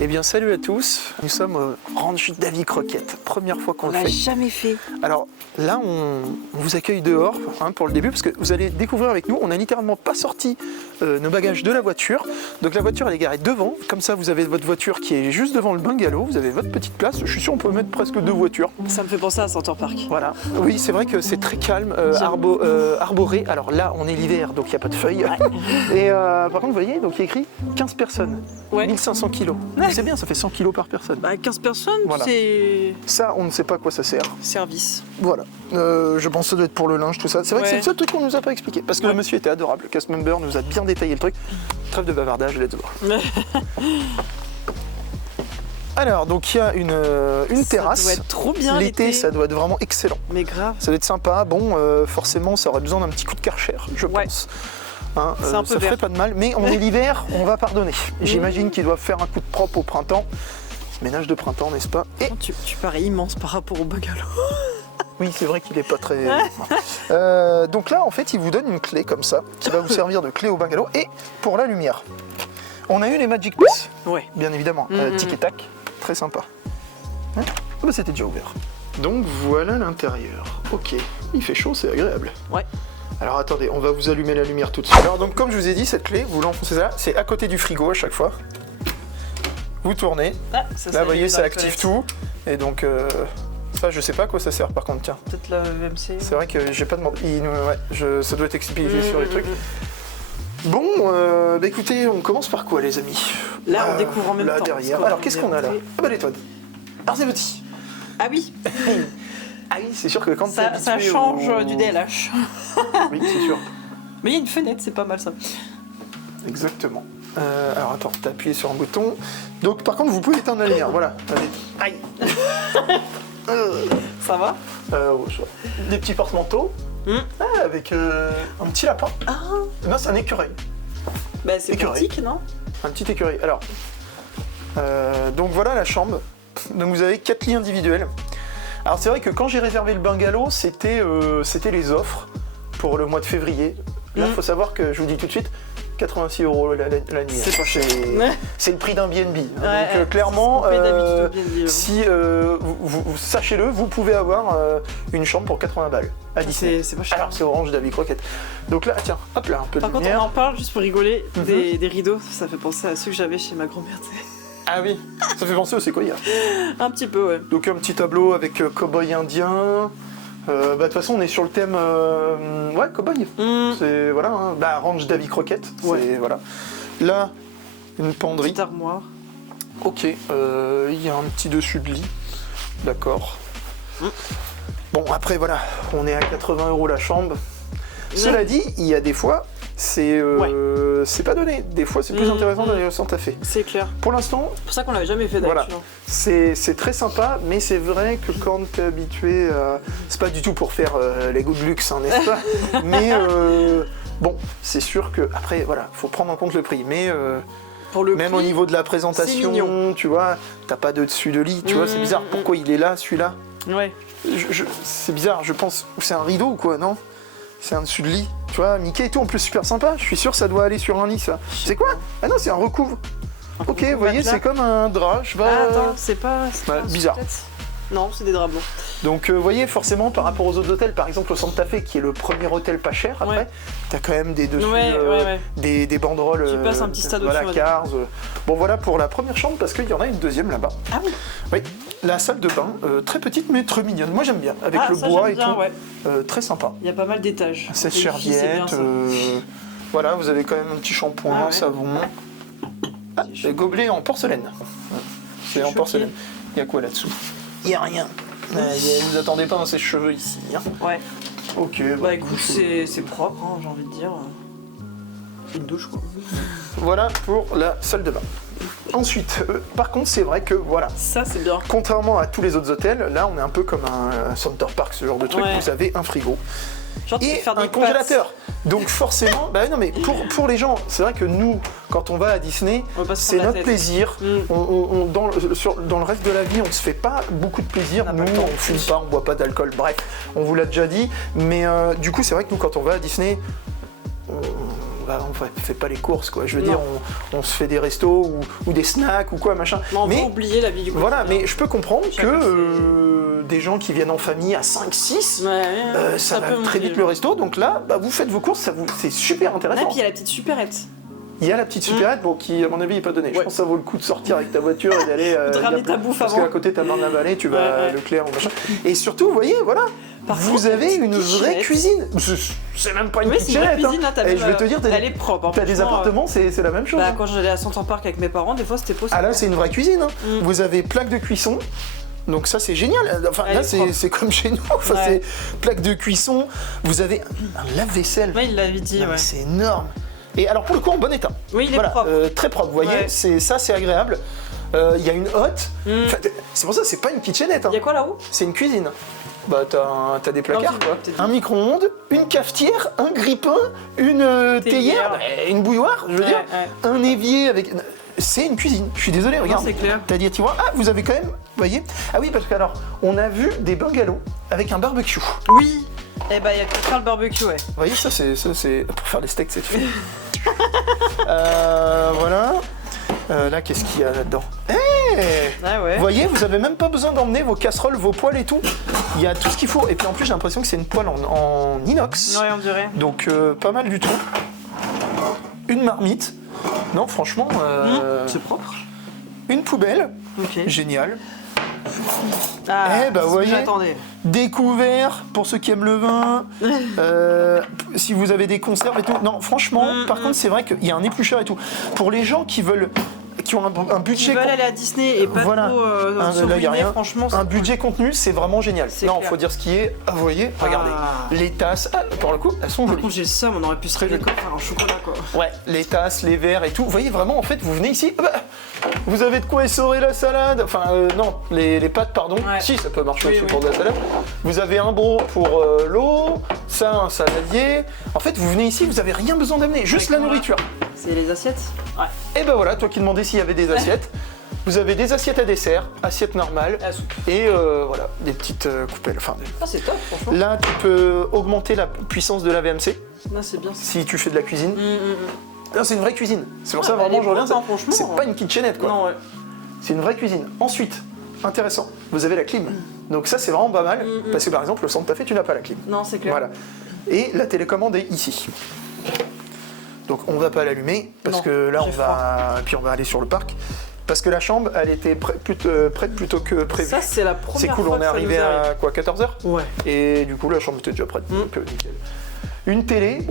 Eh bien, salut à tous. Nous sommes au Ranch Davy Crockett. Première fois qu'on On le l'a fait. jamais fait. Alors là, on vous accueille dehors pour le début parce que vous allez découvrir avec nous. On n'a littéralement pas sorti nos bagages de la voiture. Donc la voiture, elle est garée devant. Comme ça, vous avez votre voiture qui est juste devant le bungalow. Vous avez votre petite place. Je suis sûr, on peut mettre presque 2 voitures. Ça me fait penser à Center Park. Voilà. Oui, c'est vrai que c'est très calme, arboré. Alors là, on est l'hiver, donc il n'y a pas de feuilles. Et par contre, vous voyez, donc il y a écrit 15 personnes, Ouais. 1500 kilos. C'est bien, ça fait 100 kilos par personne. Bah 15 personnes, Voilà. c'est Ça, on ne sait pas à quoi ça sert. service. Voilà. Je pense que ça doit être pour le linge, tout ça. C'est vrai que c'est le seul truc qu'on nous a pas expliqué. Parce que le monsieur était adorable. Le cast member nous a bien détaillé le truc. Trêve de bavardage, let's go. Alors, donc il y a une terrasse. Ça doit être trop bien L'été, ça doit être vraiment excellent. Mais grave. Ça doit être sympa. Bon, forcément, ça aurait besoin d'un petit coup de Karcher, je pense. Hein, C'est un peu ça ferait vert. pas de mal. Mais on est l'hiver, on va pardonner. J'imagine qu'ils doivent faire un coup de propre au printemps. Ménage de printemps, n'est-ce pas? Et Tu parais immense par rapport au bungalow. oui, c'est vrai qu'il n'est pas très... donc là, en fait, il vous donne une clé comme ça, qui va vous servir de clé au bungalow. Et pour la lumière, on a eu les Magic Piece, Ouais. bien évidemment. Tic et tac, très sympa. Hein, bah, c'était déjà ouvert. Donc voilà l'intérieur. Ok, il fait chaud, c'est agréable. Ouais. Alors attendez, on va vous allumer la lumière tout de suite. Alors donc comme je vous ai dit, cette clé, vous l'enfoncez là, c'est à côté du frigo à chaque fois. Vous tournez, Ah, ça, là vous voyez, ça dans les active toilettes. tout. Et donc, ça je sais pas à quoi ça sert par contre, tiens. Peut-être la EMC. C'est vrai que j'ai pas demandé. Ça doit être expliqué sur les trucs. Bon, bah écoutez, on commence par quoi, les amis? Là, on découvre en même là, temps. derrière. parce Alors, qu'est-ce qu'on a là? Ah bah les toiles. Ah, c'est petit. Ah oui, Ah oui, c'est sûr que quand ça t'es habitué change au- du DLH. Oui, c'est sûr. Mais il y a une fenêtre, c'est pas mal ça. Exactement. Alors attends, t'as appuyé sur un bouton. Donc par contre, vous pouvez éteindre la lumière. Voilà. Allez. Aïe. Ça va? Des petits porte-manteaux. Ah, avec un petit lapin. Ah, Non, c'est un écureuil. bah c'est Écureuil. pratique, non? Un petit écureuil. Alors, donc voilà la chambre. Donc vous avez 4 lits individuels. Alors c'est vrai que quand j'ai réservé le bungalow, c'était les offres pour le mois de février. Là, il faut savoir que, je vous dis tout de suite, 86 € la nuit. C'est pas cher. C'est le prix d'un B&B. Ouais, Donc clairement, c'est ce qu'on paie d'habitude au B&B, ouais. si sachez-le, vous pouvez avoir une chambre pour 80 balles à Disney. C'est pas cher. Alors c'est Orange Davy Crockett. Donc là, tiens, hop là, un peu de Par contre, lumière. on en parle juste pour rigoler, des rideaux, ça fait penser à ceux que j'avais chez ma grand-mère. tu sais. Ah oui, ça fait penser au séquoia. Un petit peu, ouais. Donc un petit tableau avec cow-boy indien. Bah, de toute façon, on est sur le thème cow-boy. C'est voilà, hein. Bah, Ranch Davy Crockett. C'est voilà. Là, une penderie. Petite armoire. Ok. Il y a un petit dessus de lit. D'accord. Bon, après voilà, on est à 80 € la chambre. Cela dit, il y a des fois, c'est pas donné. Des fois, c'est plus intéressant d'aller au Santa Fe. C'est clair. Pour l'instant, C'est pour ça qu'on l'avait jamais fait voilà, d'habitude. c'est très sympa, mais c'est vrai que quand t'es habitué, c'est pas du tout pour faire les goûts de luxe, hein, n'est-ce pas? Mais bon, c'est sûr que après, voilà, faut prendre en compte le prix. Mais Pour le même prix, au niveau de la c'est présentation, mignon. tu vois, t'as pas de dessus de lit, tu vois, c'est bizarre. Pourquoi il est là, celui-là? Ouais. C'est bizarre, je pense. Ou c'est un rideau ou quoi, non? C'est un dessus de lit. Tu vois, Mickey et tout, en plus super sympa. Je suis sûr que ça doit aller sur un lit, ça. C'est quoi? Ah non, c'est un recouvre. Ok, vous voyez, c'est comme un drap. Je vais... Ah, attends, c'est pas. Ouais, bizarre. peut-être Non, c'est des draps blancs. Donc, vous voyez, forcément, par rapport aux autres hôtels, par exemple au Santa Fe, qui est le premier hôtel pas cher, après, t'as quand même des dessus, Ouais. Des banderoles. Tu passes un petit stade voilà, au-dessus, Cars. Bon, voilà pour la première chambre, parce qu'il y en a une deuxième là-bas. Ah oui. Oui, la salle de bain, très petite mais très mignonne. Moi, j'aime bien, avec le ça, bois j'aime et bien, tout. ouais. Très sympa. Il y a pas mal d'étages. Cette Les filles, c'est bien, serviette, ça. voilà, vous avez quand même un petit shampoing, Ah ouais. savon. Ah, le gobelet en porcelaine. C'est en choquée. porcelaine. Il y a quoi là-dessous? Il n'y a rien. Vous attendez pas dans ses cheveux ici. Hein. Ouais. Ok. Bah écoute, c'est propre, hein, j'ai envie de dire. Une douche, quoi. Voilà pour la salle de bain. Ensuite, par contre, c'est vrai que voilà. Ça, c'est bien. Contrairement à tous les autres hôtels, là, on est un peu comme un Center Park, ce genre de truc. Ouais. Vous avez un frigo. Genre, tu peux Et faire des un pâtes. congélateur. Donc forcément, bah non mais pour les gens, c'est vrai que nous, quand on va à Disney, On va pas se c'est prendre la notre tête. plaisir. Dans le reste de la vie, on se fait pas beaucoup de plaisir. On n'a Nous, pas le temps. on fume pas, on boit pas d'alcool. Bref, on vous l'a déjà dit. Mais du coup, c'est vrai que nous, quand on va à Disney, on fait pas les courses, quoi. Je veux dire, on se fait des restos ou des snacks ou quoi, machin. Non, on peut oublier la vie du quotidien. Voilà, mais je peux comprendre que des gens qui viennent en famille à 5-6, ça va très vite le resto. Donc là, vous faites vos courses, c'est super intéressant. Et puis il y a la petite supérette. Il y a la petite supérette, qui, à mon avis, n'est pas donnée. Je pense que ça vaut le coup de sortir avec ta voiture et d'aller. De ramener ta bouffe parce avant. qu'à côté, t'as marre d'un balai, tu vas à Leclerc ou machin. Et surtout, vous voyez, voilà. Vous avez une vraie cuisine. C'est même pas une kitchenette. Et je vais te dire, elle est propre. T'as des appartements, c'est la même chose. Quand j'allais à Center Park avec mes parents, des fois c'était possible. Ah là, c'est une vraie cuisine. Vous avez plaque de cuisson. Donc ça c'est génial, enfin là c'est comme chez nous, c'est plaque de cuisson, vous avez un lave-vaisselle. Oui, il l'avait dit, c'est énorme. Et alors pour le coup en bon état. Oui, il est propre. Très propre, vous voyez, c'est agréable. Il y a une hotte, c'est pour ça c'est pas une kitchenette. Il y a quoi là-haut? C'est une cuisine. T'as des placards quoi. Un micro-ondes, une cafetière, un grille-pain, une théière, une bouilloire, je veux dire, un évier avec... C'est une cuisine, je suis désolé, regarde. C'est clair. C'est-à-dire, tu vois, vous avez quand même, vous voyez. Ah oui, parce qu'alors, on a vu des bungalows avec un barbecue. Oui. Eh ben, il y a qu'à faire le barbecue, Vous voyez, ça c'est pour faire les steaks, c'est fait. Voilà. Là, qu'est-ce qu'il y a là-dedans? Vous voyez, vous avez même pas besoin d'emmener vos casseroles, vos poêles et tout. Il y a tout ce qu'il faut. Et puis en plus, j'ai l'impression que c'est une poêle en inox. Ouais, on dirait. Donc, pas mal du tout. Une marmite. Non, franchement, c'est propre. Une poubelle, génial. Vous voyez, des couverts pour ceux qui aiment le vin. Si vous avez des conserves et tout. Non, franchement, par contre, c'est vrai qu'il y a un éplucheur et tout. Pour les gens qui ont un budget. Qui veulent aller à Disney et pas trop là, y a rien. Franchement, un budget contenu, c'est vraiment génial. Non, clair. faut dire ce qui est. Vous voyez, regardez. Les tasses, pour le coup, elles sont Par jolies. contre, j'ai le seum, on aurait pu se réveiller faire un chocolat, quoi. Ouais, les tasses, les verres et tout. Vous voyez, vraiment, en fait, vous venez ici, vous avez de quoi essorer la salade. Enfin, non, les pâtes, pardon. Si, ça peut marcher aussi pour de la salade. Vous avez un broc pour l'eau, ça, un saladier. En fait, vous venez ici, vous avez rien besoin d'amener, juste la nourriture. C'est les assiettes? Et ben voilà, toi qui demandais s'il y avait des assiettes. Vous avez des assiettes à dessert, assiettes normales, et voilà, des petites coupelles. Enfin, c'est top, franchement. Là, tu peux augmenter la puissance de la VMC. Là, c'est bien. Si tu fais de la cuisine. Là, c'est une vraie cuisine. C'est pour ça vraiment je reviens. C'est pas une kitchenette quoi. Non, c'est une vraie cuisine. Ensuite, intéressant, vous avez la clim. Donc ça, c'est vraiment pas mal parce que par exemple, le Santa Fe, tu n'as pas la clim. Non, c'est clair. Voilà. Et la télécommande est ici. Donc on va pas l'allumer parce que là puis on va aller sur le parc. Parce que la chambre, elle était prête plutôt que prévu. Ça, c'est la première fois. C'est cool, fois on est arrivé à quoi, 14h? Ouais. Et du coup, la chambre était déjà prête. Donc nickel. Une télé,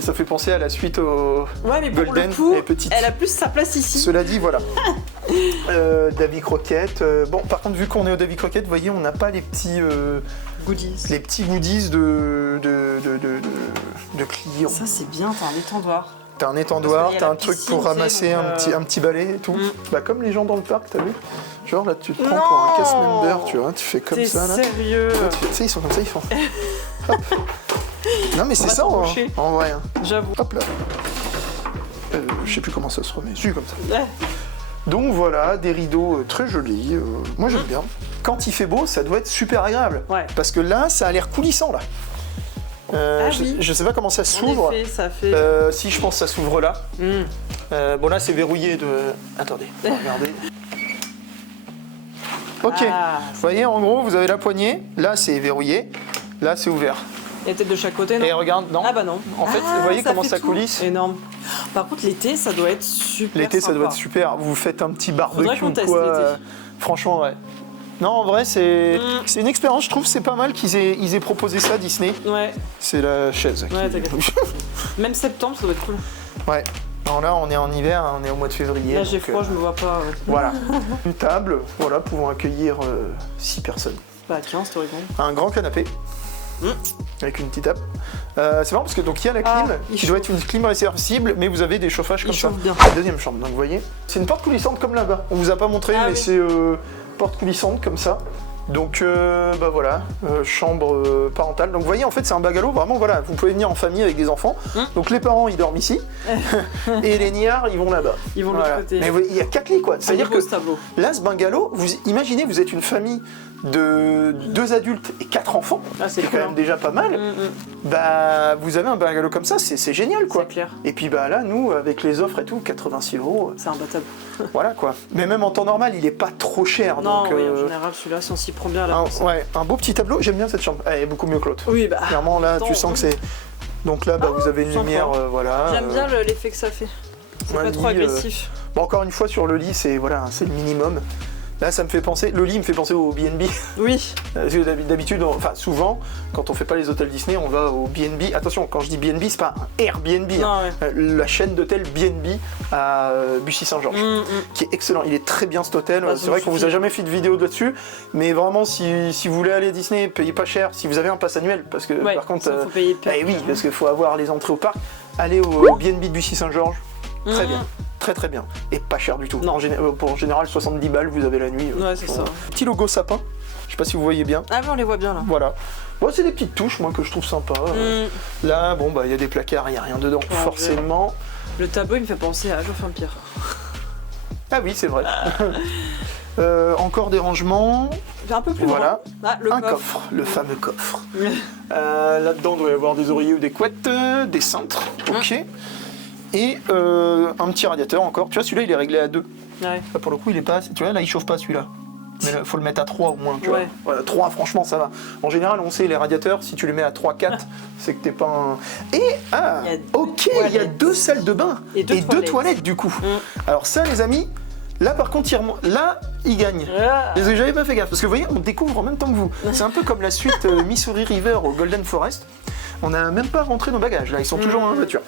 ça fait penser à la suite au mais pour Golden le coup, et petite. Elle a plus sa place ici. Cela dit, voilà. Davy Croquette. Bon, par contre, vu qu'on est au Davy Croquette, vous voyez, on n'a pas les petits goodies. Les petits goodies de clients. Ça, c'est bien, t'as un étendoir. T'as un étendoir, t'as un truc pour ramasser un petit balai et tout. Comme les gens dans le parc, t'as vu? Genre là, tu te prends pour un cast member, tu vois, tu fais comme ça là. T'es sérieux? Tu sais, ils sont comme ça, ils font. Hop. Non mais c'est ça en vrai. J'avoue. Hop là. Je sais plus comment ça se remet. Je suis comme ça. Donc voilà, des rideaux très jolis. Moi j'aime bien. Quand il fait beau, ça doit être super agréable. Parce que là, ça a l'air coulissant là. Je sais pas comment ça s'ouvre. Ça fait... si je pense que ça s'ouvre là. Bon là c'est verrouillé de. Attendez, regardez. Ok. Vous voyez en gros vous avez la poignée. Là c'est verrouillé. Là c'est ouvert. Il y a peut-être de chaque côté, non? Et regarde, non. Ah bah non. En fait, vous voyez comment ça coulisse? Énorme. Par contre l'été ça doit être super. L'été ça doit être super. Vous faites un petit barbecue. Faudrait qu'on teste quoi. l'été. Franchement ouais. Non, en vrai, c'est une expérience. Je trouve c'est pas mal qu'ils aient proposé ça, Disney. Ouais. C'est la chaise. Ouais, t'inquiète. Même septembre, ça doit être cool. Ouais. Alors là, on est en hiver, on est au mois de février. Là, j'ai froid, je me vois pas. Voilà. Une table, voilà, pouvant accueillir 6 personnes. Bah, 15, théoriquement. Un grand canapé. Avec une petite table. C'est marrant parce que donc il y a la clim qui doit être une clim réversible, mais vous avez des chauffages comme ça. Bien. La deuxième chambre, donc vous voyez. C'est une porte coulissante comme là-bas. On vous a pas montré, mais c'est porte coulissante comme ça. Donc bah voilà, chambre parentale. Donc vous voyez, en fait c'est un bungalow, vraiment voilà, vous pouvez venir en famille avec des enfants. Donc les parents ils dorment ici, et les niards ils vont là-bas. Ils vont de l'autre côté. Mais il y a 4 lits quoi, c'est-à-dire que tableau. là ce bungalow, vous imaginez vous êtes une famille de 2 adultes et 4 enfants, c'est quand cool, même déjà pas mal. Bah vous avez un bungalow comme ça, c'est génial quoi. C'est clair. Et puis bah là nous avec les offres et tout, 86 €. C'est imbattable. Voilà quoi. Mais même en temps normal, il est pas trop cher. Non, donc, oui, en général celui-là, si on s'y prend bien à la place. Ouais, un beau petit tableau, j'aime bien cette chambre. Elle est beaucoup mieux que l'autre. Oui, bah. Clairement là, attends, tu sens que c'est. Donc là, bah, vous avez une sympa. lumière, voilà. J'aime bien l'effet que ça fait. C'est un pas trop lit, agressif. Bon, encore une fois, sur le lit, c'est voilà, c'est le minimum. Là, ça me fait penser. Le lit me fait penser au B&B. Oui. Parce que d'habitude, enfin souvent, quand on fait pas les hôtels Disney, on va au B&B. Attention, quand je dis B&B, c'est pas un Airbnb. Non, hein. La chaîne d'hôtels B&B à Bussy-Saint-Georges, qui est excellent. Il est très bien cet hôtel. C'est vrai qu'on vous a jamais fait de vidéo dessus, mais vraiment, si vous voulez aller à Disney, payez pas cher. Si vous avez un pass annuel, parce que par contre, faut payer oui, parce qu'il faut avoir les entrées au parc. Allez au B&B de Bussy-Saint-Georges. Très bien. Très très bien. Et pas cher du tout. Non. En général, 70 balles, vous avez la nuit. Ouais, c'est ça. Petit logo sapin. Je sais pas si vous voyez bien. Ah, mais on les voit bien là. Voilà. Bon, c'est des petites touches, moi, que je trouve sympa. Là, bon, bah, il y a des placards, il n'y a rien dedans, forcément. Le tableau, il me fait penser à Age of Empires. Ah oui, c'est vrai. Encore des rangements. Un peu plus Voilà. Le un coffre, le fameux coffre. Là-dedans, il doit y avoir des oreillers ou des couettes, des cintres. Ok. Et un petit radiateur encore. Tu vois, celui-là, il est réglé à 2. Ouais. Là, pour le coup, il est pas. Tu vois, là, il chauffe pas celui-là. Mais il faut le mettre à 3 au moins. Tu vois. Voilà, 3, franchement, ça va. En général, on sait, les radiateurs, si tu les mets à 3, 4, c'est que t'es pas un. Et, il y a 2 salles de bain. Et 2 toilettes, du coup. Alors, ça, les amis, là, par contre, là, il gagne. Parce que j'avais pas fait gaffe. Parce que vous voyez, on découvre en même temps que vous. C'est un peu comme la suite Missouri River au Golden Forest. On n'a même pas rentré nos bagages, là. Ils sont toujours dans la voiture.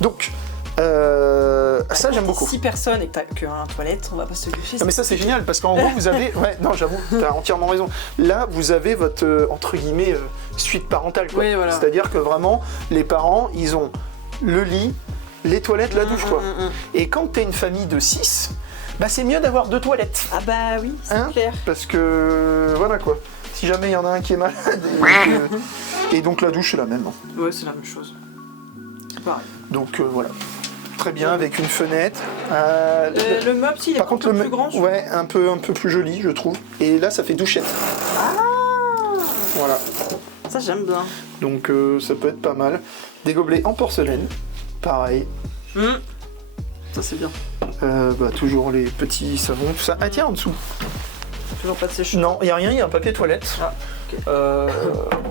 Donc. Ça j'aime beaucoup. 6 personnes et que t'as qu'un toilette, on va pas se doucher. Mais ça c'est génial parce qu'en gros vous avez. Ouais, non, j'avoue, t'as entièrement raison. Là vous avez votre entre guillemets suite parentale. Quoi. Oui, voilà. C'est-à-dire que vraiment les parents ils ont le lit, les toilettes, la douche quoi. Et quand t'es une famille de 6, bah c'est mieux d'avoir 2 toilettes. Ah bah oui, c'est clair. Parce que voilà quoi. Si jamais il y en a un qui est malade. Et donc la douche c'est la même. Hein. Ouais, c'est la même chose. C'est pareil. Donc voilà. Très bien, avec une fenêtre. Le meuble, il est par contre, un peu plus grand. Ouais, un peu plus joli, je trouve. Et là, ça fait douchette. Ah. Voilà. Ça, j'aime bien. Donc, ça peut être pas mal. Des gobelets en porcelaine, pareil. Ça, c'est bien. Bah, toujours les petits savons, tout ça. Ah, tiens, en dessous. Toujours pas de sécheuse. Non, il n'y a rien, il y a un papier toilette. Ah,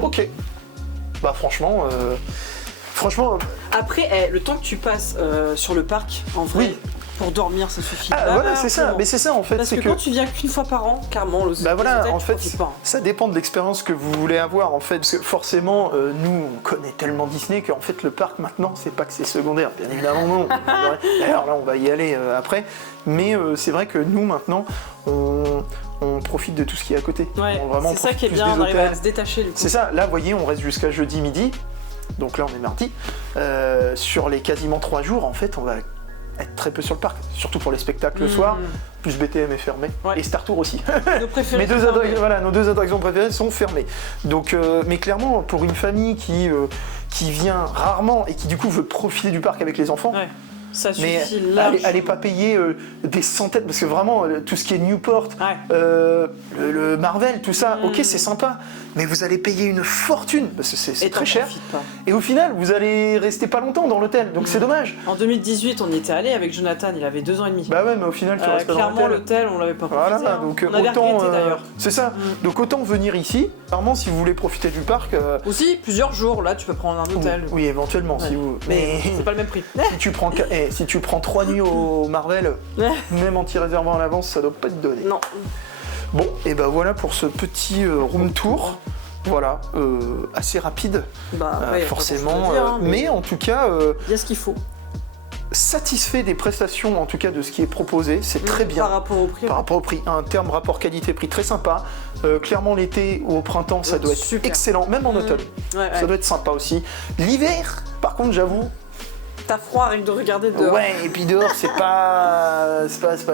ok. Ok. Bah, franchement. Après, le temps que tu passes sur le parc, en vrai, pour dormir, ça suffit. Ah, voilà, c'est ça. Mais c'est ça, en fait. Parce que quand tu viens qu'une fois par an, carrément, bah voilà, en fait, pas. ça dépend de l'expérience que vous voulez avoir, en fait. Parce que forcément, nous, on connaît tellement Disney qu'en fait, le parc, maintenant, c'est pas que c'est secondaire. Bien évidemment, non. D'ailleurs, là, on va y aller après. Mais c'est vrai que nous, maintenant, on profite de tout ce qui est à côté. Ouais, c'est ça qui est bien, on arrive à se détacher, du coup. C'est ça. Là, vous voyez, on reste jusqu'à jeudi midi. Donc là on est mardi, sur les quasiment 3 jours en fait on va être très peu sur le parc, surtout pour les spectacles le soir, plus BTM est fermé, et Star Tour aussi. Nos 2 attractions préférées sont fermées. Donc, mais clairement pour une famille qui vient rarement et qui du coup veut profiter du parc avec les enfants, ça suffit mais allez pas payer des centaines, parce que vraiment tout ce qui est Newport, le Marvel, tout ça, ok c'est sympa, mais vous allez payer une fortune, parce que c'est très cher, et au final vous allez rester pas longtemps dans l'hôtel, donc c'est dommage. En 2018 on y était allé avec Jonathan, il avait 2 ans et demi. Bah ouais, mais au final tu restes pas dans clairement l'hôtel on l'avait pas profité. Voilà, donc on avait autant regretté d'ailleurs. c'est ça, donc autant venir ici, vraiment si vous voulez profiter du parc. Aussi plusieurs jours, là tu peux prendre un hôtel. Oui éventuellement si vous. Mais c'est pas le même prix. Si tu prends 3 nuits au Marvel, même en t'y réservant à l'avance, ça doit pas te donner. Non. Bon, et ben voilà pour ce petit room tour. Voilà, assez rapide, forcément. Mais en tout cas, il y a ce qu'il faut. Satisfait des prestations, en tout cas de ce qui est proposé, c'est très bien. Par rapport au prix. Par rapport au prix, un terme rapport qualité-prix très sympa. Clairement l'été ou au printemps, ça doit être excellent, même en automne. Ça doit être sympa aussi. L'hiver, par contre, j'avoue. T'as froid avec de regarder dehors. Ouais, et puis dehors, c'est pas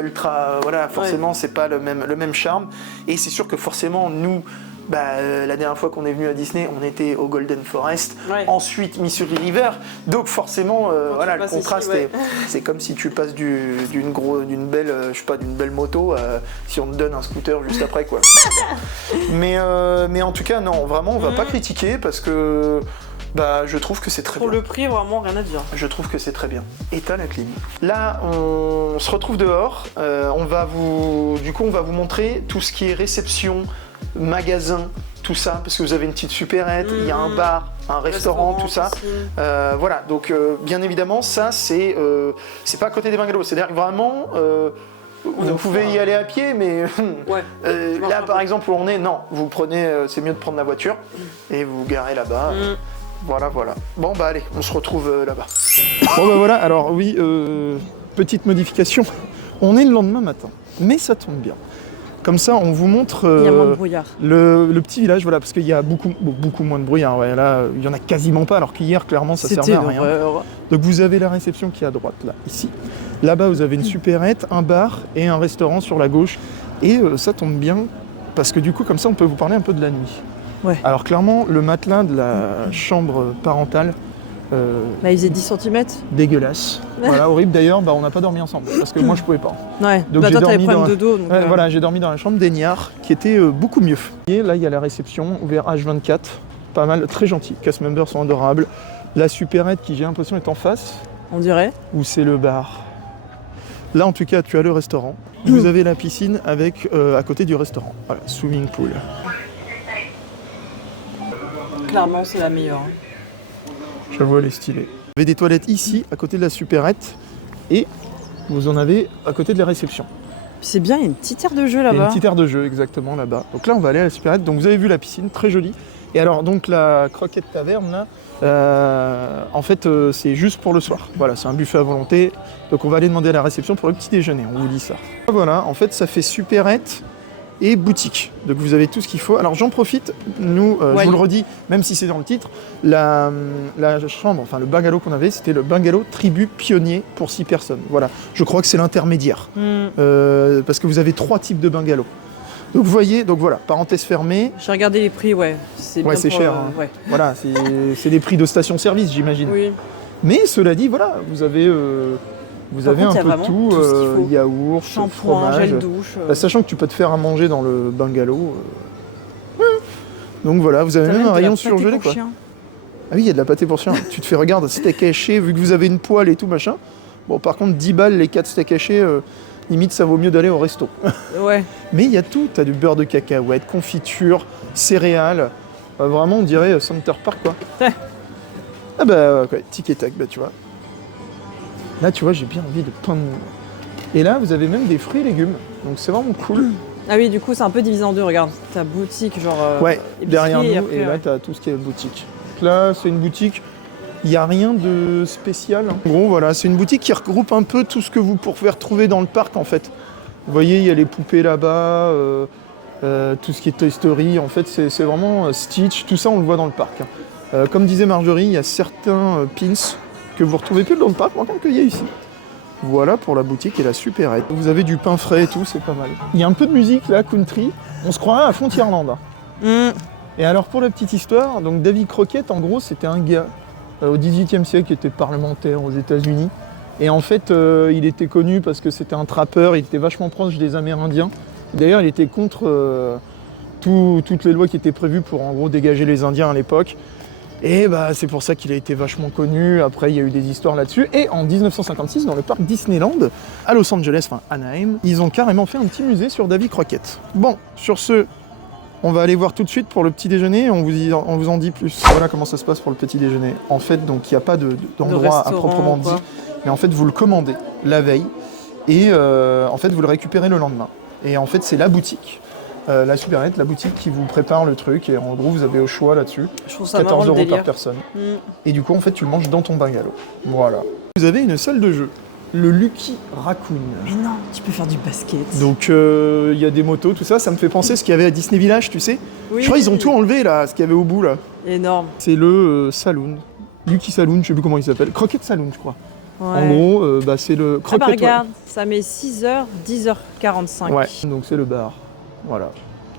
ultra. Voilà, forcément, c'est pas le même charme. Et c'est sûr que forcément, nous, la dernière fois qu'on est venu à Disney, on était au Golden Forest, ensuite Missouri River. Donc forcément, voilà, le contraste, ici, c'est comme si tu passes d'une belle, je sais pas, d'une belle moto, si on te donne un scooter juste après, quoi. mais en tout cas, non, vraiment, on va pas critiquer parce que. Je trouve que c'est très bien. Pour le prix, vraiment rien à dire. Je trouve que c'est très bien. Et t'as la clim. Là, on se retrouve dehors. On va vous montrer tout ce qui est réception, magasin, tout ça, parce que vous avez une petite supérette, il y a un bar, un restaurant, tout ça. Voilà, donc bien évidemment, ça, c'est pas à côté des bungalows. C'est-à-dire que vraiment... vous pouvez y aller à pied, mais là, par exemple, où on est, non, vous prenez, c'est mieux de prendre la voiture et vous garez là-bas. Voilà. Bon, allez, on se retrouve là-bas. Bon, voilà, alors oui, petite modification. On est le lendemain matin, mais ça tombe bien. Comme ça, on vous montre il y a moins de brouillard. Le petit village, voilà, parce qu'il y a beaucoup moins de brouillard. Ouais, là, il y en a quasiment pas, alors qu'hier, clairement, ça servait à rien. Donc vous avez la réception qui est à droite, là, ici. Là-bas, vous avez une supérette, un bar et un restaurant sur la gauche. Et ça tombe bien, parce que du coup, comme ça, on peut vous parler un peu de la nuit. Ouais. Alors clairement, le matelas de la chambre parentale... il faisait 10 cm. Dégueulasse. Voilà, horrible. D'ailleurs, on n'a pas dormi ensemble, parce que moi, je pouvais pas. Ouais, donc j'ai toi, dormi t'avais problème de dos. Donc, voilà, j'ai dormi dans la chambre d'Aignard, qui était beaucoup mieux. Et là, il y a la réception, ouvert H24. Pas mal, très gentil. Cast members sont adorables. La supérette, qui j'ai l'impression est en face. On dirait. Où c'est le bar. Là, en tout cas, tu as le restaurant. Vous avez la piscine avec à côté du restaurant. Voilà, swimming pool. Clairement, c'est la meilleure. J'avoue, elle est stylée. Vous avez des toilettes ici, à côté de la supérette, et vous en avez à côté de la réception. C'est bien, il y a une petite aire de jeu là-bas. Il y a une petite aire de jeu, exactement, là-bas. Donc là, on va aller à la supérette. Donc vous avez vu la piscine, très jolie. Et alors, donc la croquette taverne, là, en fait, c'est juste pour le soir. Voilà, c'est un buffet à volonté. Donc on va aller demander à la réception pour le petit déjeuner, on vous dit ça. Voilà, en fait, ça fait supérette et boutique. Donc vous avez tout ce qu'il faut. Alors j'en profite, nous, je vous le redis, même si c'est dans le titre, la chambre, enfin le bungalow qu'on avait, c'était le bungalow tribu pionnier pour 6 personnes. Voilà, je crois que c'est l'intermédiaire. Parce que vous avez 3 types de bungalows. Donc vous voyez, donc voilà, parenthèse fermée. J'ai regardé les prix, c'est bien c'est cher. Voilà, c'est des prix de station-service, j'imagine. Oui. Mais cela dit, voilà, vous avez un peu de tout, yaourt, shampoing, fromage. gel douche. Sachant que tu peux te faire à manger dans le bungalow. Donc voilà, vous avez même un rayon surgelé, quoi. Chien. Ah oui, il y a de la pâté pour chien. Tu te fais, regarde, steak haché, vu que vous avez une poêle et tout, machin. Bon, par contre, 10 balles, les 4 steaks hachés, limite, ça vaut mieux d'aller au resto. Ouais. Mais il y a tout. T'as du beurre de cacahuète, confiture, céréales. Vraiment, on dirait Center Park, quoi. Ouais. Ah tic et tac, tu vois. Là, tu vois, j'ai bien envie de plein de... Et là, vous avez même des fruits et légumes. Donc, c'est vraiment cool. Ah oui, du coup, c'est un peu divisé en deux, regarde. T'as boutique, genre... derrière nous, après, et là, t'as tout ce qui est boutique. Donc là, c'est une boutique... Il n'y a rien de spécial. En gros, voilà, c'est une boutique qui regroupe un peu tout ce que vous pouvez retrouver dans le parc, en fait. Vous voyez, il y a les poupées là-bas, tout ce qui est Toy Story. En fait, c'est vraiment Stitch. Tout ça, on le voit dans le parc. Comme disait Marjorie, il y a certains pins que vous ne retrouvez plus dans le parc, par contre, qu'il y a ici. Voilà pour la boutique et la supérette. Vous avez du pain frais et tout, c'est pas mal. Il y a un peu de musique, là, country. On se croirait à Frontierland. Et alors, pour la petite histoire, donc Davy Crockett, en gros, c'était un gars au XVIIIe siècle qui était parlementaire aux États-Unis. Et en fait, il était connu parce que c'était un trappeur, il était vachement proche des Amérindiens. D'ailleurs, il était contre toutes les lois qui étaient prévues pour, en gros, dégager les Indiens à l'époque. Et c'est pour ça qu'il a été vachement connu. Après, il y a eu des histoires là-dessus. Et en 1956, dans le parc Disneyland, à Los Angeles, enfin Anaheim, ils ont carrément fait un petit musée sur Davy Crockett. Bon, sur ce, on va aller voir tout de suite pour le petit déjeuner et on vous en dit plus. Voilà comment ça se passe pour le petit déjeuner. En fait, donc il n'y a pas d'endroit à proprement dit, mais en fait vous le commandez la veille et en fait vous le récupérez le lendemain. Et en fait c'est la boutique, la supérette, la boutique qui vous prépare le truc et en gros vous avez au choix là-dessus. Je trouve ça 14 € par personne. Et du coup en fait tu le manges dans ton bungalow. Voilà. Vous avez une salle de jeu. Le Lucky Raccoon. Mais non, tu peux faire du basket. Donc il y a des motos, tout ça. Ça me fait penser à ce qu'il y avait à Disney Village, tu sais. Oui. Je crois qu'ils ont tout enlevé là, ce qu'il y avait au bout là. Énorme. C'est le saloon Lucky Saloon, je sais plus comment il s'appelle. Croquette Saloon, je crois. Ouais. En gros, c'est le Ah bah croquette. regarde, ça met 6h, 10h45. Ouais, donc c'est le bar. Voilà.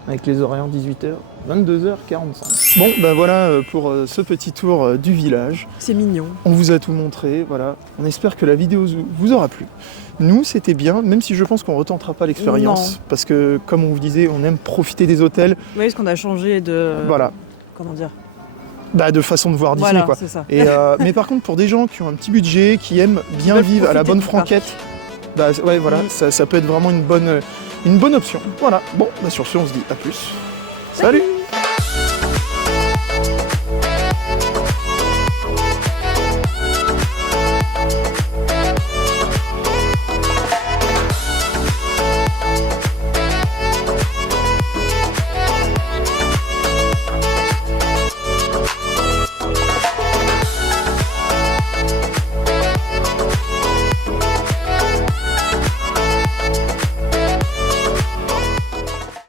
Avec les horaires 18h, 22h45. Bon, bah voilà pour ce petit tour du village. C'est mignon. On vous a tout montré, voilà. On espère que la vidéo vous aura plu. Nous, c'était bien, même si je pense qu'on ne retentera pas l'expérience. Non. Parce que, comme on vous disait, on aime profiter des hôtels. Oui, parce qu'on a changé de... Voilà. Comment dire? Bah, de façon de voir Disney, Voilà, quoi. c'est ça. Et, mais par contre, pour des gens qui ont un petit budget, qui aiment bien veulent vivre à la profiter bonne du parc. franquette, bah ouais, voilà, ça peut être vraiment une bonne option. Voilà. Bon, bah sur ce, on se dit à plus. Salut.